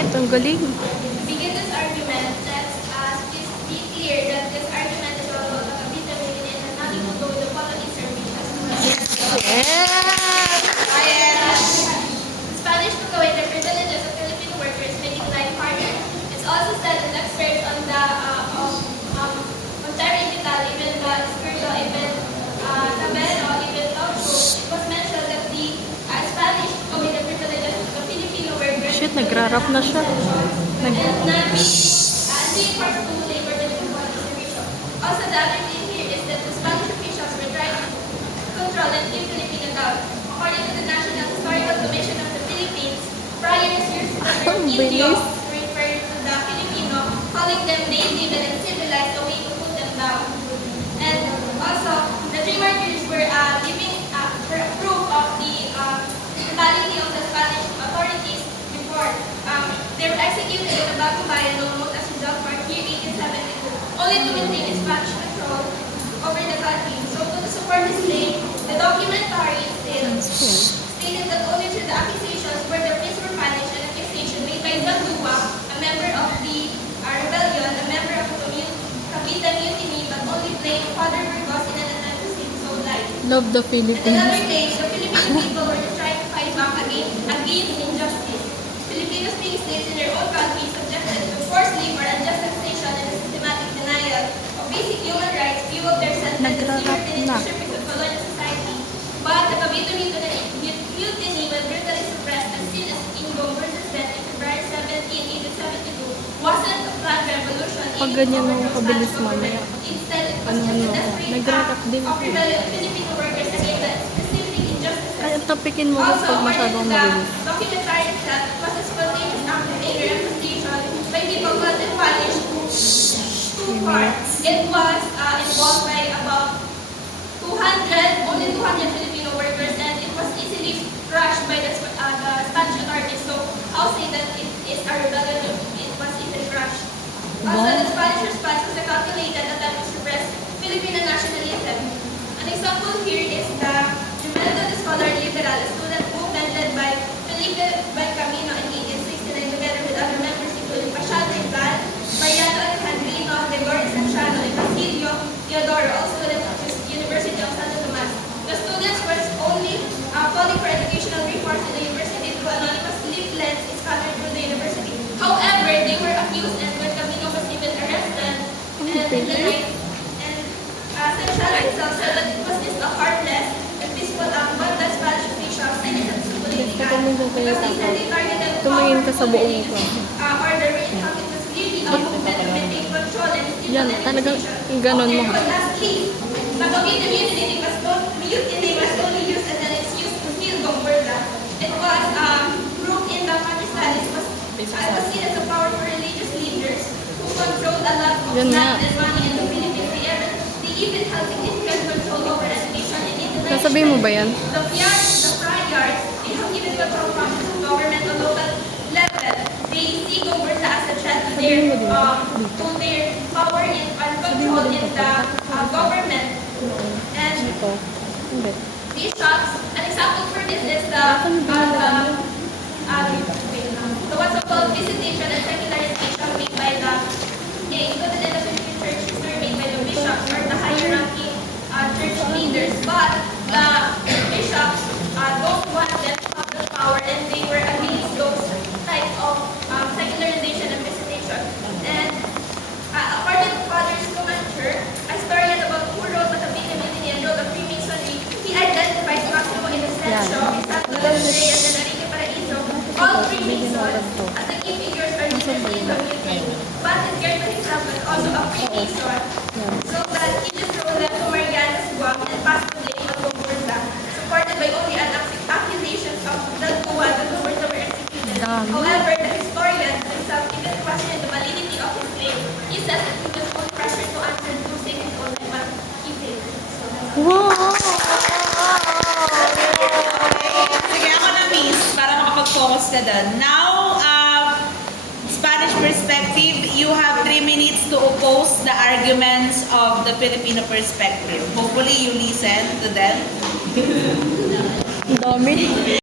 Bakit? Ang galing. Begin this argument, let's be clear that this argument is all about the Cavite Community and has nothing to do with the colony service as well. Yeah! Spanish took away the privileges of Filipino workers, making life harder. It's also said that experts on the Terra Vital, even the spiritual, even Tabero, even also, it was mentioned that the Spanish took away the privileges of the Filipino workers. Shit, nagrarap na siya. And not being part of the labor than the conservation. Also, the other thing here is that the Spanish officials were trying to control and keep Filipino down. According to the National Historical Commission of the Philippines, prior years to the term Indio referred to the Filipino, calling them native and civilized, a way to put them down. And also, the three martyrs were living proof of the brutality of the Spanish authorities before. They were executed in the Bagong Bayan known as Rizal Park year 1872, only to maintain Spanish control over the country. So to support this claim, the documentary stated that only through the accusations were the prince were punished, an accusation made by John Dua, a member of the rebellion, a member of the Cavite Mutiny, but only blamed Father Burgos in an attempt to save his own life. Love the And Philippines. another claim, the Filipino people were just trying to fight back against injustice. Filipinos being slaves in their own country, subjected to forced labor, unjust taxation, and a systematic denial of basic human rights, fueled their sentences to the service of colonial society. But the Cavite Mutiny was brutally suppressed as soon as Ingong versus death in February 17, 1872 wasn't a planned revolution. Pag ganyan ang kabilis mamaya. Instead, it was Ano just a mo? desperate Nagrarap din of ako. rebellion of Filipino workers against the specific injustices. Ay, tapikin mo ko pag masyadong the mabilis. documentary itself, it was a spontaneous act of anger and frustration by people who had been punished too far. It was involved by about 200, only 200 Filipino workers, and it was easily crushed by the Spanish authorities. So I'll say that it is a rebellion if it was easily crushed. Also, the Spanish response was a calculated attempt to suppress Filipino nationalism. An example here is the Rebellion of the Scholar Liberal, a student movement led by Felipe Camino in 1869 together with other members including Pascal Rizal, Mariano Alejandrino, Gregorio Sanchano, and Basilio Teodoro, also at the University of Santo Tomas. The students were only calling for educational reforms in the university through anonymous leaflets scattered through the university. However, they were accused and when Camino was even arrested and in the night, and Sanchano himself said that it was just a harmless and peaceful act, but the Spanish officials said it was political because they said they targeted Tumingin ka sa buong ko. order in how it was really a movement to maintain control and Yan, talagang ganon mo. But lastly, the Cavite Mutiny was only used as an excuse to kill Gomberta. It was proved in the countryside. It was seen as a powerful religious leaders who controlled a lot of Yan land nga. and money in the Philippines. They even had significant control over education and international. Sasabihin mo ba yan? The friars, they have given control functions of government on local level. They see Gomberta as a threat to their power and control in the government. And Ito. Hindi. bishops, an example for this is the what's called visitation and secularization made by the included in the Philippine Church history made by the bishops or the higher ranking church leaders. But the bishops don't want them to have the power and they were against those type of secularization and visitation. And according to Father Schumacher, a historian about who wrote the Cavite Mutiny and wrote of Freemasonry, he identifies Maximo Inocencio, Santo Andrea, and Enrique Paraiso, all Freemasons, as the key figures are listed in the mutiny. But his German himself was also a Freemason, so that he just wrote them to Mariana's Guam and passed the name of Gomberta, supported by only an accusations of the Dua that Gomberta were executed. However, the historian himself even questioned the validity of his claim. He says that he was only pressured to answer to save his own life, but he failed. Wow! Sige, ako na, miss, para makapag-focus ka doon. Now, Spanish perspective, you have 3 minutes to oppose the arguments of the Filipino perspective. Hopefully, you listen to them. Ang dami.